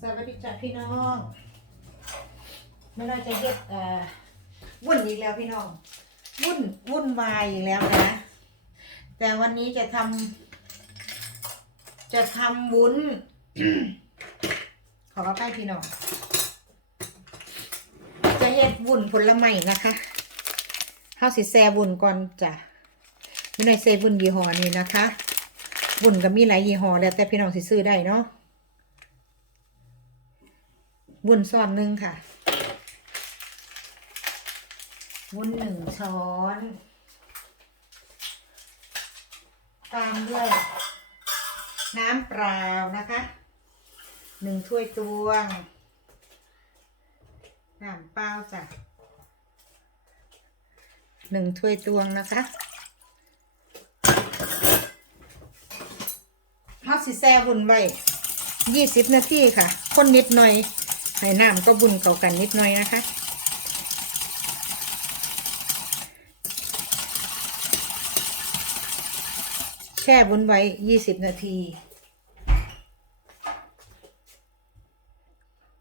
สวัสดีจ้ะพี่น้องไม่น่าจะเย็ดเอ่อวุ่นอีกแล้วพี่น้อง วุ่นวุ่นวายอีกแล้วนะ แต่วันนี้จะทำจะทำวุ้น ขอใกล้พี่น้อง จะเฮ็ดวุ้นผลไม้นะคะเฮาสิแซ่วุ้นก่อนจ้ะไม่ได้ใส่วุ้นยี่ห้อนี้นะคะวุ้นก็มีหลายยี่ห้อแล้วแต่พี่น้องสิซื้อได้เนาะ วุ้นซ้อนหนึ่งค่ะวุ้นหนึ่งช้อน ตามด้วย น้ำเปล่านะคะหนึ่งถ้วยตวง น้ำเปล่าจ้ะหนึ่งถ้วยตวงนะคะเฮาสิแซ่วุ้นไว้ยี่สิบนาทีค่ะ คนนิดหน่อย ให้น้ำก็บุญเข้ากันนิดหน่อยนะคะ แช่บนไว้ยี่สิบนาที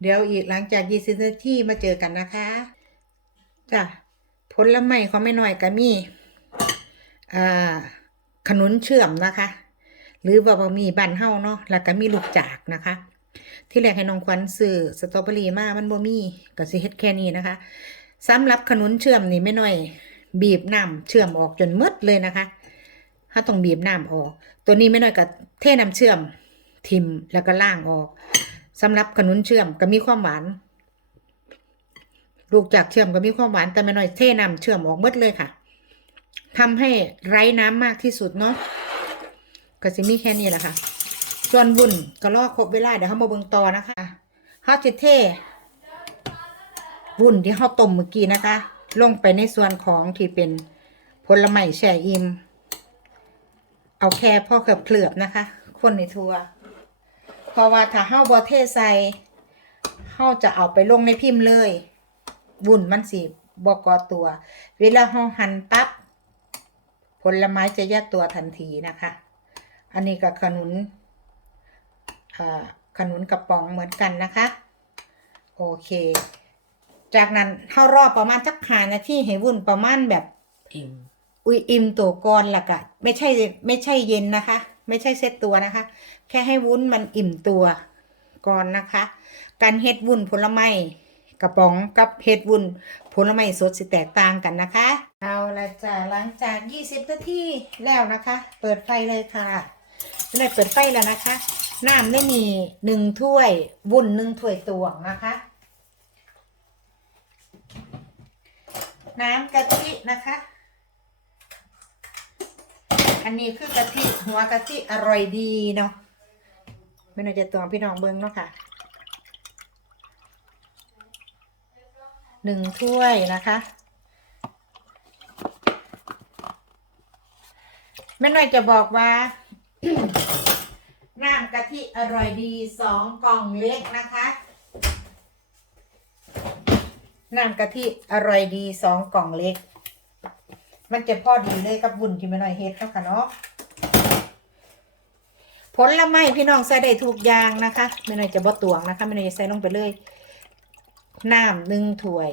เดี๋ยวอีกหลังจากยี่สิบนาทีมาเจอกันนะคะจ้ะผลไม้เขาไม่น้อยก็มีอ่าขนุนเชื่อมนะคะ หรือว่าบะหมี่บันเฮาเนาะแล้วก็มีลูกจากนะคะ ที่แรกให้น้องควันซื้อสตรอเบอรี่มามันบ่มีก็สิเฮ็ดแค่นี้นะคะสำหรับขนุนเชื่อมนี่ไม่น้อย บีบน้ำเชื่อมออกจนหมดเลยนะคะถ้าต้องบีบน้ำออก ตัวนี้ไม่น้อยก็เทน้ำเชื่อมทิมแล้วก็ล่างออกสำหรับขนุนเชื่อมก็มีความหวาน ลูกจากเชื่อมก็มีความหวานแต่ไม่น้อยเทน้ำเชื่อมออกหมดเลยค่ะทำให้ไร้น้ำมากที่สุดเนาะก็สิมีแค่นี้แหละค่ะ ส่วนวุ้นก็รอครบเวลาเดี๋ยวเขามาเบิ่งต่อนะคะเขาจะเทวุ้นที่เขาต้มเมื่อกี้นะคะ ลงไปในส่วนของที่เป็นผลไม้แช่อิ่มเอาแค่พ่อเกือบเคลือบนะคะ คนในทัวเพราะว่าถ้าเฮาบ่เทใส่เฮาจะเอาไปลงในพิมพ์เลยวุ้นมันสิบ่ก่อตัว เวลาเฮาหั่นปั๊บผลไม้จะแยกตัวทันทีนะคะ อันนี้กับขนุน ขนุนกระป๋องเหมือนกันนะคะ โอเค จากนั้นเข้ารอบประมาณจักหานาทีให้วุ่นประมาณแบบอิ่มอุยอิมตัวก่อนละกะไม่ใช่ไม่ใช่เย็นนะคะ ไม่ใช่เซตตัวนะคะ แค่ให้วุ้นมันอิ่มตัวก่อนนะคะ การเฮ็ดวุ้นผลไม้กระป๋องกับเฮ็ดวุ้นผลไม้สดสิแตกต่างกันนะคะ เอาละจ้ะหลังจาก 20 นาทีแล้วนะคะ เปิดไฟเลยค่ะเลยเปิดไฟแล้วนะคะ น้ำได้มีหนึ่งถ้วยวุ้นหนึ่งถ้วยตวงนะคะ น้ำกะทินะคะ อันนี้คือกะทิหัวกะทิอร่อยดีเนาะไม่น่าจะตวงพี่น้องเบิ้งเนาะค่ะหนึ่งถ้วยนะคะแม่หน่อยจะบอกว่า น้ำกะทิอร่อยดีสองกล่องเล็กนะคะน้ำกะทิอร่อยดีสองกล่องเล็ก มันจะพอดีเลยกับบุญที่แม่น้อยเฮ็ดเนาะค่ะเนาะผลไม้พี่น้องใส่ได้ทุกอย่างนะคะแม่น้อยจะบ่ตวงนะคะแม่น้อยจะใส่ลงไปเลยน้ำหนึ่งถ้วย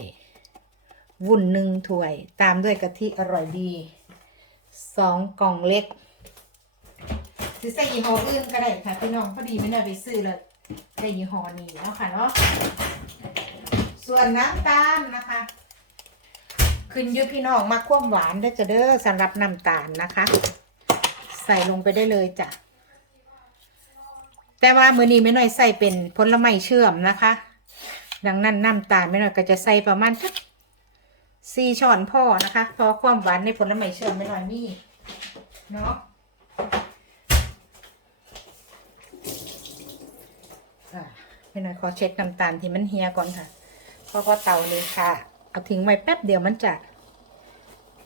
วุ้นหนึ่งถ้วย ตามด้วยกะทิอร่อยดีสองกล่องเล็ก ซื้อใส่ยี่ห้ออื่นก็ได้ค่ะพี่น้องพอดีไม่ได้ไปซื้อเลยได้ยี่ห้อนี้เนาะค่ะเนาะส่วนน้ำตาลนะคะขึ้นอยุพี่น้องมาความหวานได้จะเด้อสำหรับน้ำตาลนะคะ ใส่ลงไปได้เลยจ้ะแต่ว่ามือนี้ไม่น้อยใส่เป็นผลไม้เชื่อมนะคะ ดังนั้นน้ำตาลไม่น้อยก็จะใส่ประมาณสักสี่ช้อนพ่อนะคะ พอความหวานในผลไม้เชื่อมไม่น้อยมีเนาะ พี่น้อยขอเช็ดน้ำตาลที่มันเฮียก่อนค่ะเพราะว่าเตานี้ค่ะ เอาทิ้งไว้แป๊บเดียวมันจะ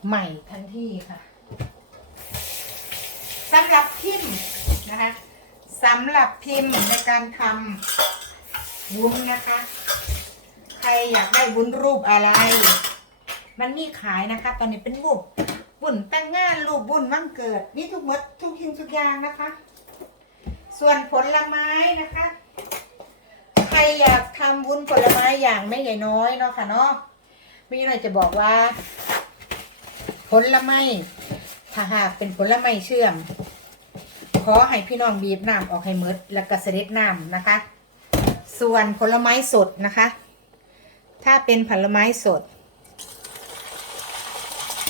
ใหม่ทันทีค่ะสำหรับพิมพ์นะคะสำหรับพิมพ์ในการทำวุ้นนะคะ ใครอยากได้วุ้นรูปอะไร มันมีขายนะคะ ตอนนี้เป็นรูปบุญแต่งงานรูปบุญวันเกิด นี่ทุกมดทุกทิ้งทุกอย่างนะคะ ส่วนผลไม้นะคะ รอยากทำวุ้นผลไม้อย่างไม่ใหญ่น้อยเนาะค่ะเนาะไม่หน่อยจะบอกว่า ผลไม้ถ้าหากเป็นผลไม้เชื่อม ขอให้พี่น้องบีบน้ำออกให้หมดแล้วก็เสด็จน้ำนะคะ ส่วนผลไม้สดนะคะ ถ้าเป็นผลไม้สด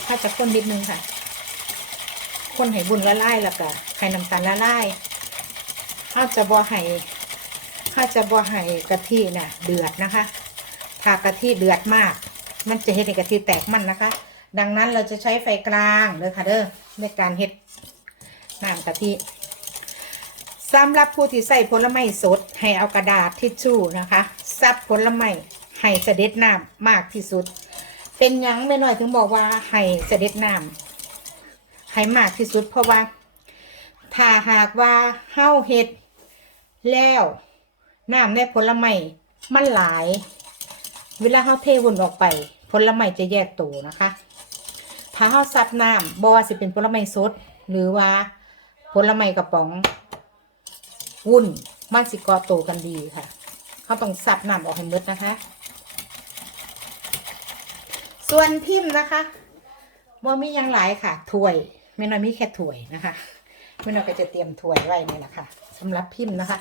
ถ้าจะข้นนิดนึงค่ะข้นให้บุญละลายแล้วก็ไข่น้ำตาลละลายถ้าจะบ่ให้ ถ้าจะบ่ให้กะทิน่ะเดือดนะคะ ถ้ากะทิเดือดมาก มันจะเฮ็ดให้กะทิแตกมันนะคะ ดังนั้นเราจะใช้ไฟกลางเลยค่ะเด้อในการเฮ็ดน้ำกะทิสำหรับผู้ที่ใส่ผลไม้สด ให้เอากระดาษทิชชู่นะคะซับผลไม้ให้เสด็จน้ำมากที่สุด เป็นยังไม่น้อยถึงบอกว่าให้เสด็จน้ำให้มากที่สุดเพราะว่าถ้าหากว่าเฮ้าเฮ็ดแล้ว น้ำในผลไม้มันหลาย เวลาเฮาเทวนออกไป ผลไม้จะแยกตัวนะคะ ถ้าเฮาซับน้ำบ่ว่าสิเป็นผลไม้สด หรือว่าผลไม้กระป๋อง วุ่นมันสิกอโตวกันดีค่ะ เขาต้องซับน้ำออกให้หมดนะคะ ส่วนพิมพ์นะคะบ่มียังหลายค่ะถ้วยไม่น้อยมีแค่ถ้วยนะคะไม่น้อยก็จะเตรียมถ้วยไว้นี่แหละค่ะ สำหรับพิมพ์นะคะ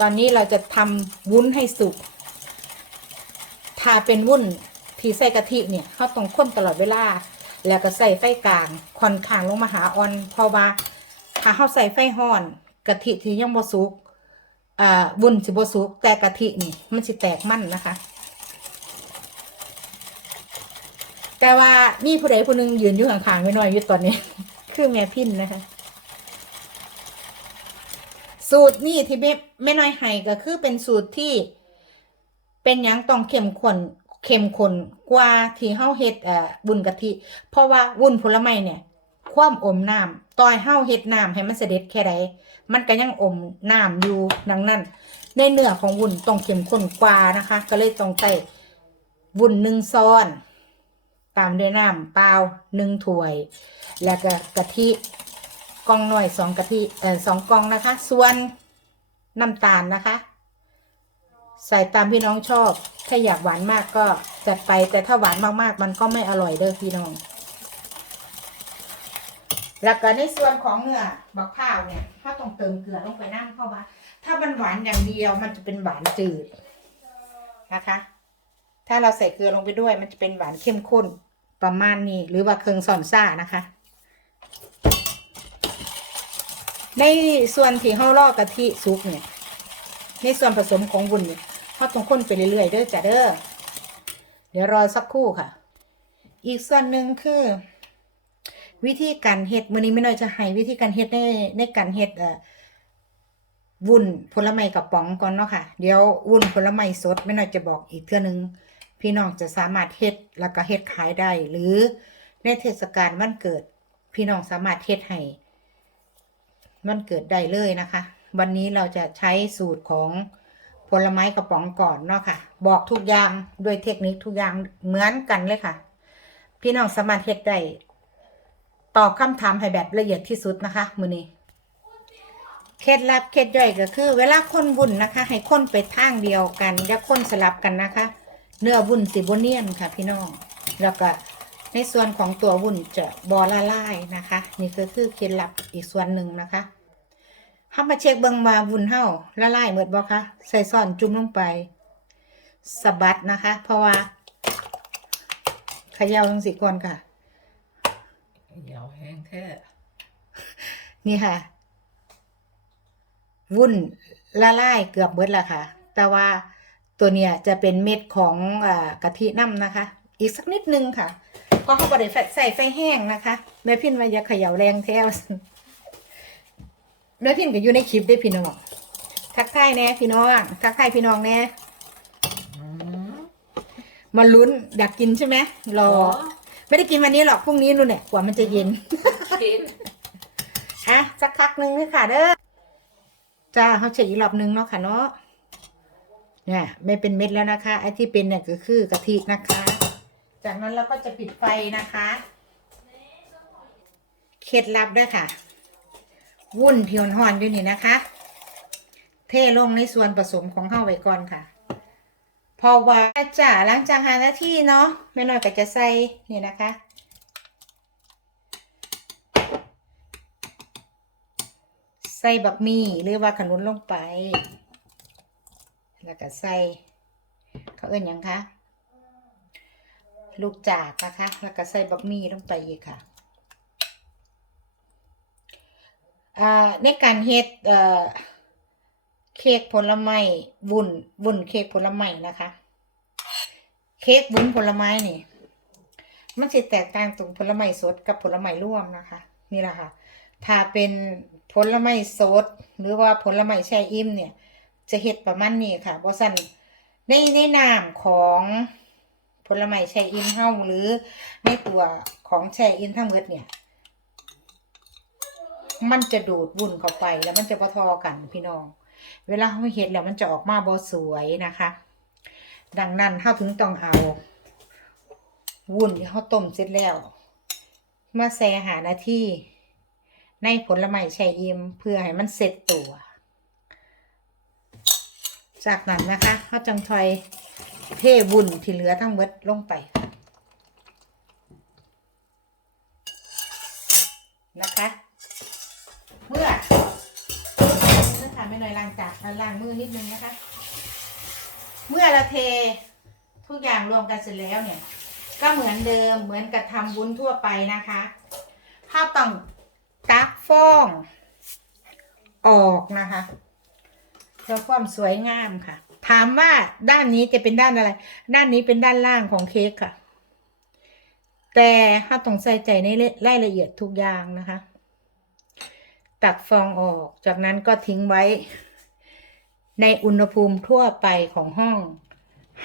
ตอนนี้เราจะทำวุ้นให้สุกถ้าเป็นวุ้นที่ใส่กะทิเนี่ยเขาต้องข้นตลอดเวลา แล้วก็ใส่ไฟกลางค่อนข้างลงมาหาออนเพราะว่าถ้าเขาใส่ไฟห้อนกะทิที่ยังบ่สุกอ่าวุ้นสิบ่สุกแต่กะทินี่มันสิแตกมั่นนะคะแต่ว่ามีผู้ใดผู้หนึงยืนอยู่ข้างๆไว้หน่อยอยู่ตอนนี้ คือแม่พินนะคะ สูตรนี่ที่แม่แม่น้อยให้ก็คือเป็นสูตรที่ เป็นหยังต้องเข้มข้นเข้มข้นกว่าที่เฮาเฮ็ดเอ่อบุญกะทิ เพราะว่าวุ้นผลไม้เนี่ย ความอมน้ำต่อยเฮาเฮ็ดน้ำให้มันเสด็จแค่ใดมันก็ยังอมน้ำอยู่ดังนั้น ในเนื้อของวุ้นต้องเข้มข้นกว่านะคะ ก็เลยต้องใส่วุ้นหนึ่งซ้อน ตามด้วยน้ำเปล่าหนึ่งถ้วย แล้วก็กะทิ กล่องหน่อยสองกะทิเอ่อสองกล่องนะคะ ส่วนน้ำตาลนะคะ ใส่ตามพี่น้องชอบ ถ้าอยากหวานมากก็จัดไปแต่ถ้าหวานมากๆ มันก็ไม่อร่อยเด้อพี่น้องแล้วก็ในส่วนของเนื้อบักข้าวเนี่ยถ้าต้องเติมเกลือลงไปน้ำเพราะว่า ถ้ามันหวานอย่างเดียวมันจะเป็นหวานจืดนะคะ ถ้าเราใส่เกลือลงไปด้วย มันจะเป็นหวานเข้มข้นประมาณนี้ หรือว่าเคืองซอนซ่านะคะ ในส่วนที่เฮาลอกกะทิสุกเนี่ยในส่วนผสมของวุ้นเนี่ยเขาต้องค้นไปเรื่อยๆเด้อจ้ะเด้อเดี๋ยวรอสักครู่ค่ะ อีกส่วนหนึ่งคือ วิธีการเฮ็ดมื้อนี้ไม่น้อยจะให้วิธีการเฮ็ดในในการเฮ็ดเอ่อวุ้นผลไม้กระป๋องก่อนเนาะค่ะ เดี๋ยววุ้นผลไม้สดไม่น้อยจะบอกอีกเทื่อนึงพี่น้องจะสามารถเฮ็ดแล้วก็เฮ็ดขายได้ หรือในเทศกาลวันเกิด พี่น้องสามารถเฮ็ดให้ มันเกิดได้เลยนะคะ วันนี้เราจะใช้สูตรของผลไม้กระป๋องก่อนเนาะค่ะ บอกทุกอย่างด้วยเทคนิคทุกอย่างเหมือนกันเลยค่ะ พี่น้องสามารถเฮ็ดได้ตอบคำถามให้แบบละเอียดที่สุดนะคะมือนี้เคล็ดลับเคล็ดย่อยก็คือ เวลาคนบุญนะคะ ให้คนไปทางเดียวกันอย่าคนสลับกันนะคะ เนื้อวุ้นสิบเนียนค่ะ พี่น้องแล้วก็ ในส่วนของตัววุ้นจะบอละลายนะคะ นี่ก็คือเคล็ดลับอีกส่วนหนึ่งนะคะเฮามาเช็คเบิ่งว่าวุ้นเฮาละลายหมดบ่คะใส่ซ่อนจุ่มลงไปสะบัดนะคะ เพราะว่าเขย่าจังสิก่อนค่ะเหนียวแห้งแท้นี่ค่ะ วุ้นละลายเกือบเบิดแล้วค่ะ แต่ว่าตัวเนี้ยจะเป็นเม็ดของอากะทิน้ำนะคะ อีกสักนิดนึงค่ะ เพราะเขาบริใส่ไฟแห้งนะคะแม่พินว่าอย่าเขย่าแรงแท้วแม่พินก็อยู่ในคลิปได้อพี่น้องทักทายแน่พี่น้องทักทายพี่น้องแน่อืมมาลุ้นอยากกินใช่ไหมรอ ไม่ได้กินวันนี้หรอกพรุ่งนี้นู่นเนี่ยกว่ามันจะเย็นกินอะสักพักหนึ่งเลยค่ะเด้อจ้าเขาเช็คอีกรอบหนึงเนาะค่ะเนาะเนี่ยไม่เป็นเม็ดแล้วนะคะไอ้ที่เป็นเนี่ยก็คือกะทินะคะ จากนั้นเราก็จะปิดไฟนะคะ เคล็ดลับด้วยค่ะ วุ่นเพียวหอนอยู่นี่นะคะ เทลงในส่วนผสมของข้าวไว้ก่อนค่ะ พอว่าจ่าหลังจากหาหน้าที่เนาะแม่น้อยก็จะใส่นี่นะคะใส่บักหมี่หรือว่าขนุนลงไป แล้วก็ใส่เขาเอิ้นยังคะ ลูกจากนะคะ แล้วก็ใส่บักหมี่ลงไปอีกค่ะอ่าในการเฮ็ดเอ่อเค้กผลไม้วุ้นวุ้นเค้กผลไม้นะคะ เค้กวุ้นผลไม้นี่ มันจะแตกต่างตรงผลไม้สดกับผลไม้ร่วมนะคะ นี่แหละค่ะ ถ้าเป็นผลไม้สดหรือว่าผลไม้แช่อิ่มเนี่ย จะเฮ็ดประมาณนี้ค่ะเพราะสั่นในในนามของ ผลไม้แช่อิ่มเฮาหรือในตัวของแช่อิ่มทั้งหมดเนี่ย มันจะดูดวุ่นเข้าไปแล้วมันจะพอทอกันพี่น้อง เวลาเขาเฮ็ดแล้วมันจะออกมาบ่สวยนะคะ ดังนั้นเฮาถึงต้องเอา วุ้นที่เขาต้มเสร็จแล้วมาแช่หานาทีในผลไม้แช่อิ่มเพื่อให้มันเสร็จตัว จากนั้นนะคะเขาจังถอย เทวุ้นที่เหลือทั้งหมดลงไปนะคะ เมื่อเมื่อทำไม่หน่อยล้างจานล้างมือนิดนึงนะคะ เมื่อเราเททุกอย่างรวมกันเสร็จแล้วเนี่ย ก็เหมือนเดิมเหมือนกับทำวุ้นทั่วไปนะคะถ้าต้องตักฟอง ออกนะคะ พื่อความสวยงามค่ะ ถามว่าด้านนี้จะเป็นด้านอะไร ด้านนี้เป็นด้านล่างของเค้กค่ะ แต่ถ้าต้องใส่ใจในรายละเอียดทุกอย่างนะคะ ตักฟองออก จากนั้นก็ทิ้งไว้ ในอุณหภูมิทั่วไปของห้อง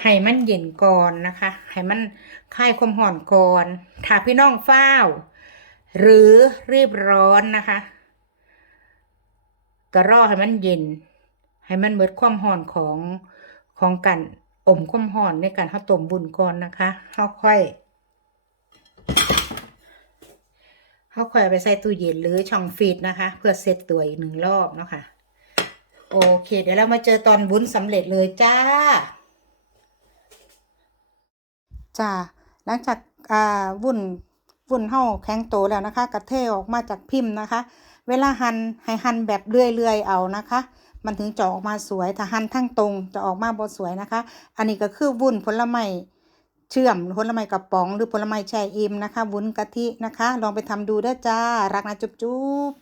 ให้มันเย็นก่อนนะคะให้มันคลายความห่อนก่อน ถ้าพี่น้องเฝ้า หรือรีบร้อนนะคะ ก็รอให้มันเย็น ให้มันเบิดความห่อนของของกันอมความห่อนในการข้าวต้มบุญก่อนนะคะข้าวค่อยข้าวค่อยเอาไปใส่ตู้เย็นหรือช่องฟรีดนะคะ เพื่อเซตตัวอีกหนึ่งรอบเนาะค่ะโอเค เดี๋ยวเรามาเจอตอนวุ้นสำเร็จเลยจ้าจ้าหลังจากอ่าวุ้นวุ้นเฮาแข็งโตแล้วนะคะ กระเทออกมาจากพิมพ์นะคะ เวลาหั่นให้หั่นแบบเรื่อยๆเอานะคะ มันถึงจะออกมาสวยถ้าหั่นทั้งตรงจะออกมาบ่สวยนะคะ อันนี้ก็คือวุ้นผลไม้เชื่อมผลไม้กระป๋องหรือผลไม้แช่อิ่มนะคะวุ้นกะทินะคะ ลองไปทำดูได้จ้า รักนะจุ๊บ